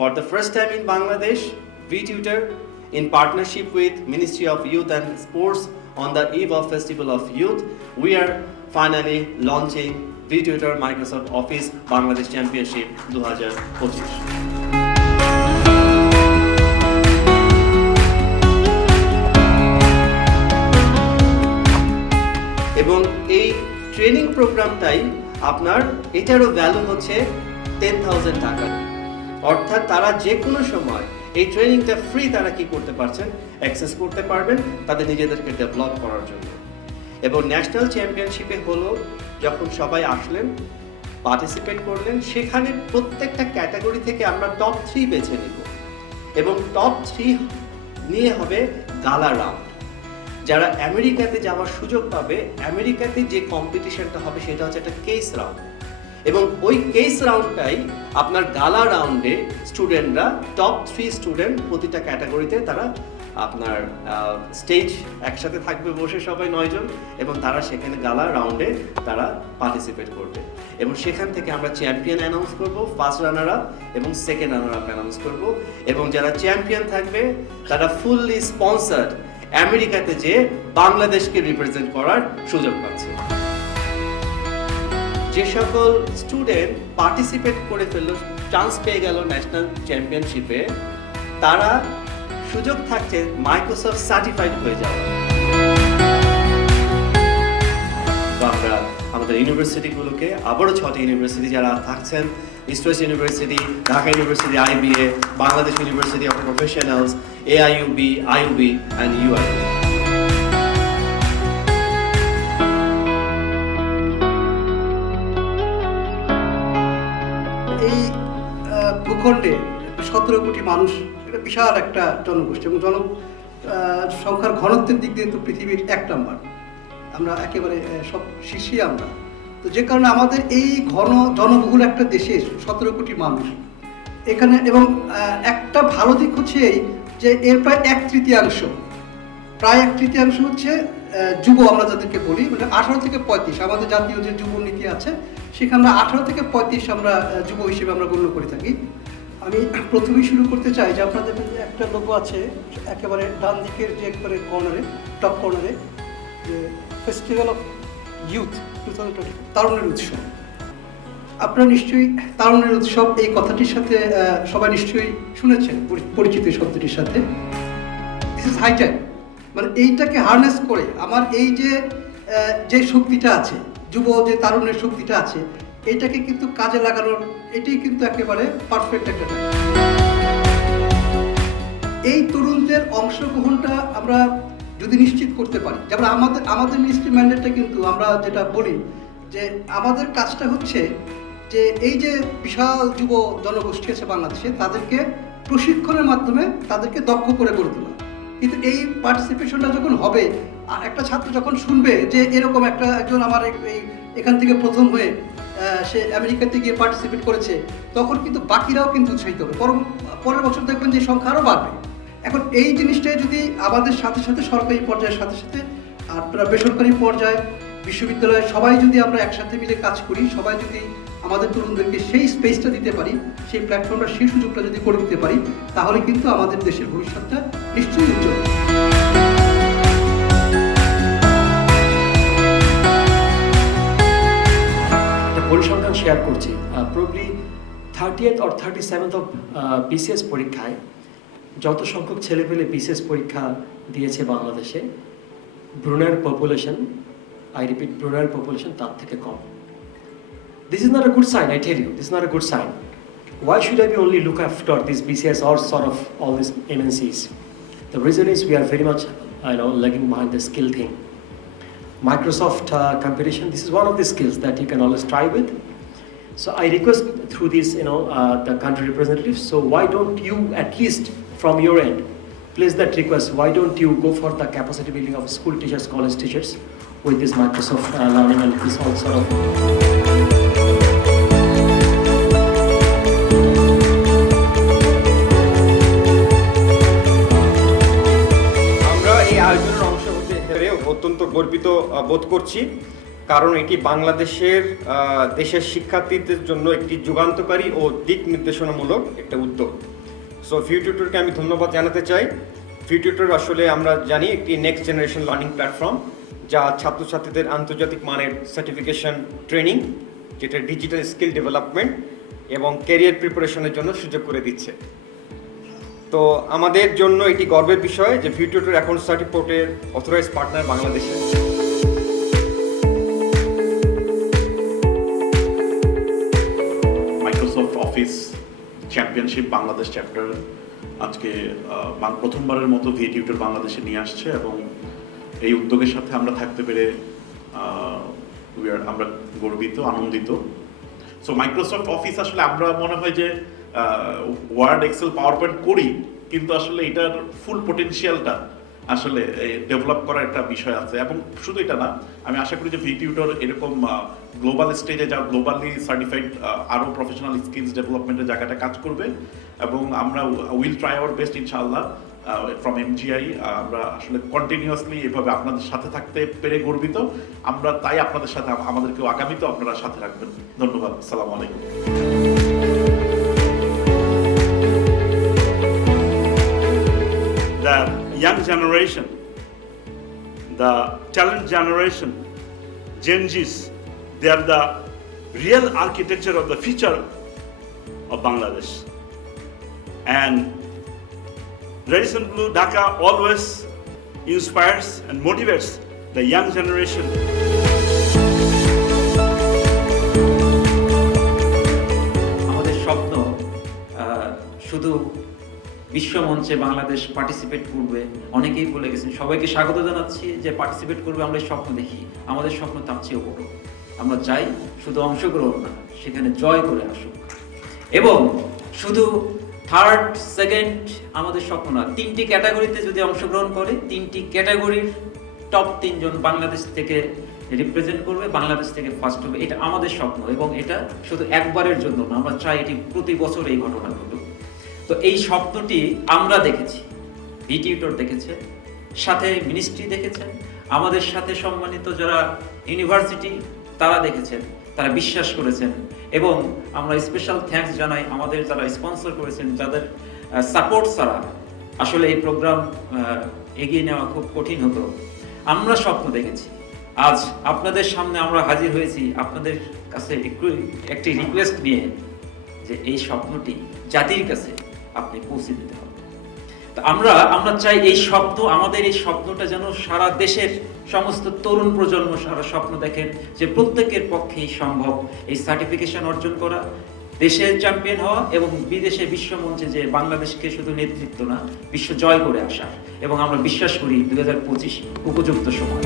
For the first time in Bangladesh, VTutor, in partnership with Ministry of Youth and Sports on the eve of Festival of Youth, we are finally launching VTutor Microsoft Office Bangladesh Championship 2025. এবং এই training প্রোগ্রামটাই আপনার এটারও value হচ্ছে 10,000 টাকা। অর্থাৎ তারা যে কোনো সময় এই ট্রেনিংটা ফ্রি তারা কি করতে পারছেন, অ্যাক্সেস করতে পারবেন তাদের নিজেদেরকে ডেভেলপ করার জন্য। এবং ন্যাশনাল চ্যাম্পিয়নশিপে হলো যখন সবাই আসলেন, পার্টিসিপেট করলেন, সেখানে প্রত্যেকটা ক্যাটাগরি থেকে আমরা টপ 3 বেছে নেব এবং টপ 3 নিয়ে হবে গালা রাউন্ড। যারা আমেরিকাতে যাওয়ার সুযোগ পাবে, আমেরিকাতে যে কম্পিটিশনটা হবে সেটা হচ্ছে একটা কেস রাউন্ড এবং ওই কেস রাউন্ডটাই আপনার গালা রাউন্ডে স্টুডেন্টরা টপ 3 স্টুডেন্ট প্রতিটা ক্যাটাগরিতে তারা আপনার স্টেজ একসাথে থাকবে বসে সবাই 9 জন এবং তারা সেখানে গালা রাউন্ডে তারা পার্টিসিপেট করবে এবং সেখান থেকে আমরা চ্যাম্পিয়ন অ্যানাউন্স করব, ফার্স্ট রানার আপ এবং সেকেন্ড রানার আপ অ্যানাউন্স করব এবং যারা চ্যাম্পিয়ন থাকবে তারা ফুললি স্পন্সর্ড আমেরিকাতে যে বাংলাদেশকে রিপ্রেজেন্ট করার সুযোগ পাচ্ছে। যে সকল স্টুডেন্ট পার্টিসিপেট করে ফেললো, চান্স পেয়ে গেল ন্যাশনাল চ্যাম্পিয়নশিপে, তারা সুযোগ থাকছে মাইক্রোসফট সার্টিফাইড হয়ে যাওয়া। তো আমরা আমাদের ইউনিভার্সিটিগুলোকে আবারও 6টি ইউনিভার্সিটি যারা থাকছেন, east West university, Dhaka university, IBA, Bangladesh university of professionals, AIUB, IUB and UIB। এই ভূখণ্ডে 17 কোটি মানুষ, এটা বিশাল একটা জনগোষ্ঠী এবং সংখ্যার ঘনত্বের দিক দিয়ে তো পৃথিবীর 1 নম্বর। আমরা একেবারে সব শীর্ষে আমরা। তো যে কারণে আমাদের এই ঘন জনবহুল একটা দেশে 17 কোটি মানুষ এখানে, এবং একটা ভালো দিক হচ্ছে এই যে এর প্রায় 1/3 হচ্ছে যুব, আমরা যাদেরকে বলি, মানে 18 থেকে 35। আমাদের জাতীয় যে যুব নীতি আছে সেখানে 18 থেকে 35 আমরা যুব হিসেবে আমরা গণ্য করে থাকি। আমি প্রথমেই শুরু করতে চাই যে আপনাদের যে একটা লোগো আছে একেবারে ডান দিকের যে একবারে কর্নারে, টপ কর্নারে, যে ফেস্টিভ্যাল অফ ইউথ 2020, তারুণের উৎসব। আপনারা নিশ্চয়ই তারুণের উৎসব এই কথাটির সাথে সবাই নিশ্চয়ই শুনেছেন, পরিচিত শব্দটির সাথে। দিস ইজ হাই টাইম, মানে এইটাকে হারনেস করে আমার এই যে শক্তিটা আছে, যুব যে তারুণের শক্তিটা আছে, এইটাকে কিন্তু কাজে লাগানোর, এটাই কিন্তু একেবারে পারফেক্ট একটা টাইম। এই তরুণদের অংশগ্রহণটা আমরা যদি নিশ্চিত করতে পারি, যেমন আমাদের মিনিস্ট্রি ম্যান্ডেটটা কিন্তু আমরা যেটা বলি যে আমাদের কাজটা হচ্ছে যে এই যে বিশাল যুব জনগোষ্ঠী আছে বাংলাদেশে, তাদেরকে প্রশিক্ষণের মাধ্যমে তাদেরকে দক্ষ করে গড়ে তোলা। কিন্তু এই পার্টিসিপেশনটা যখন হবে, একটা ছাত্র যখন শুনবে যে এরকম একজন আমার এখান থেকে প্রথম হয়ে সে আমেরিকাতে গিয়ে পার্টিসিপেট করেছে, তখন কিন্তু বাকিরাও কিন্তু উৎসাহিত হবে। পরের বছর দেখবেন যে সংখ্যা আরও বাড়বে। এখন এই জিনিসটাই যদি আমাদের সাথে সাথে সরকারি পর্যায়ের সাথে সাথে আপনারা বেসরকারি পর্যায়ে, বিশ্ববিদ্যালয়ে সবাই যদি আমরা একসাথে মিলে কাজ করি, সবাই যদি আমাদের তরুণদেরকে সেই স্পেসটা দিতে পারি, সেই প্ল্যাটফর্মটা, সেই সুযোগটা যদি করে দিতে পারি, তাহলে কিন্তু আমাদের দেশের ভবিষ্যৎটা নিশ্চয়ই উজ্জ্বল। পরিসংখ্যান শেয়ার করছি, probably 30th or 37th of BCS পরীক্ষায় যত সংখ্যক ছেলেপেলে BCS পরীক্ষা দিয়েছে বাংলাদেশে, ব্রুনাইয়ের পপুলেশন, I repeat, ব্রুনাইয়ের পপুলেশন তার থেকে কম। This is not a good sign, I tell you, this is not a good sign. Why should I be only look after this BCS or sort of all these MNCs? The reason is we are very much, lagging behind the skill thing. Microsoft competition, this is one of the skills that you can always try with. So I request through this, the country representatives, so why don't you at least from your end, place that request, why don't you go for the capacity building of school teachers, college teachers with this Microsoft learning and this all sort of. অত্যন্ত গর্বিত বোধ করছি, কারণ এটি দেশের শিক্ষার্থীদের জন্য একটি যুগান্তকারী ও দিক নির্দেশনামূলক একটা উদ্যোগ। সো ফিউটিউটরকে আমি ধন্যবাদ জানাতে চাই। ফিউটিউটর আসলে আমরা জানি একটি নেক্সট জেনারেশন লার্নিং প্ল্যাটফর্ম, যা ছাত্রছাত্রীদের আন্তর্জাতিক মানের সার্টিফিকেশন ট্রেনিং, যেটা ডিজিটাল স্কিল ডেভেলপমেন্ট এবং ক্যারিয়ার প্রিপারেশনের জন্য সুযোগ করে দিচ্ছে। তো আমাদের জন্য এটি গর্বের বিষয় যে ফিউটিউটর এখন সার্টিফোর্টের অথরাইজ পার্টনার বাংলাদেশে। Microsoft office championship Bangladesh chapter আজকে প্রথমবারের মতো ভিটিউটর বাংলাদেশে নিয়ে আসছে এবং এই উদ্যোগের সাথে আমরা থাকতে পেরে আমরা গর্বিত, আনন্দিত। সো মাইক্রোসফট অফিস আসলে আমরা মনে হয় যে ওয়ার্ড, এক্সেল, পাওয়ার পয়েন্ট করি, কিন্তু আসলে এটার ফুল পোটেনশিয়ালটা আসলে ডেভেলপ করার একটা বিষয় আছে। এবং শুধু এটা না, আমি আশা করি যে ভিটিউটর এরকম গ্লোবাল স্টেজে যা গ্লোবালি সার্টিফাইড আরও প্রফেশনাল স্কিলস ডেভেলপমেন্টের জায়গাটা কাজ করবে এবং আমরা উইল ট্রাই আওয়ার বেস্ট ইনশাআল্লাহ ফ্রম এমজিআই। আমরা আসলে কন্টিনিউয়াসলি এভাবে আপনাদের সাথে থাকতে পেরে গর্বিত। আমরা তাই আপনাদের সাথে আমাদেরকেও আগামীতেও আপনারা সাথে রাখবেন। ধন্যবাদ। আসসালামু আলাইকুম। The young generation, the talent generation, Gen Zs, they are the real architecture of the future of Bangladesh. And Radisson Blu Dhaka always inspires and motivates the young generation. আমাদের স্বপ্ন শুধু বিশ্বমঞ্চে বাংলাদেশ পার্টিসিপেট করবে, অনেকেই বলে গেছেন। সবাইকে স্বাগত জানাচ্ছি যে পার্টিসিপেট করবে, আমরা স্বপ্ন দেখি। আমাদের স্বপ্ন তার চেয়েও বড়। আমরা চাই শুধু অংশগ্রহণ না, সেখানে জয় করে আসুক। এবং শুধু থার্ড, সেকেন্ড আমাদের স্বপ্ন না, 3টি ক্যাটাগরিতে যদি অংশগ্রহণ করে, 3টি ক্যাটাগরির টপ 3 জন বাংলাদেশ থেকে রিপ্রেজেন্ট করবে, বাংলাদেশ থেকে ফার্স্ট হবে। এটা আমাদের স্বপ্ন এবং এটা শুধু একবারের জন্য না, আমরা চাই এটি প্রতি বছর এই ঘটনা ঘটুক। তো এই স্বপ্নটি আমরা দেখেছি, ভিটিউটর দেখেছে, সাথে মিনিস্ট্রি দেখেছেন, আমাদের সাথে সম্মানিত যারা ইউনিভার্সিটি তারা দেখেছেন, তারা বিশ্বাস করেছেন। এবং আমরা স্পেশাল থ্যাঙ্কস জানাই আমাদের যারা স্পন্সর করেছেন, যাদের সাপোর্ট ছাড়া আসলে এই প্রোগ্রাম এগিয়ে নেওয়া খুব কঠিন হতো। আমরা স্বপ্ন দেখেছি, আজ আপনাদের সামনে আমরা হাজির হয়েছি আপনাদের কাছে একটি রিকোয়েস্ট নিয়ে যে এই স্বপ্নটি জাতির কাছে আপনি পৌঁছে দিতে হবে। তো আমরা চাই এই স্বপ্ন, আমাদের এই স্বপ্নটা যেন সারা দেশের সমস্ত তরুণ প্রজন্ম সারা স্বপ্ন দেখেন যে প্রত্যেকের পক্ষেই সম্ভব এই সার্টিফিকেশন অর্জন করা, দেশের চ্যাম্পিয়ন হওয়া এবং বিদেশে বিশ্বমঞ্চে যে বাংলাদেশকে শুধু নেতৃত্ব না, বিশ্ব জয় করে আসা। এবং আমরা বিশ্বাস করি 2025 উপযুক্ত সময়।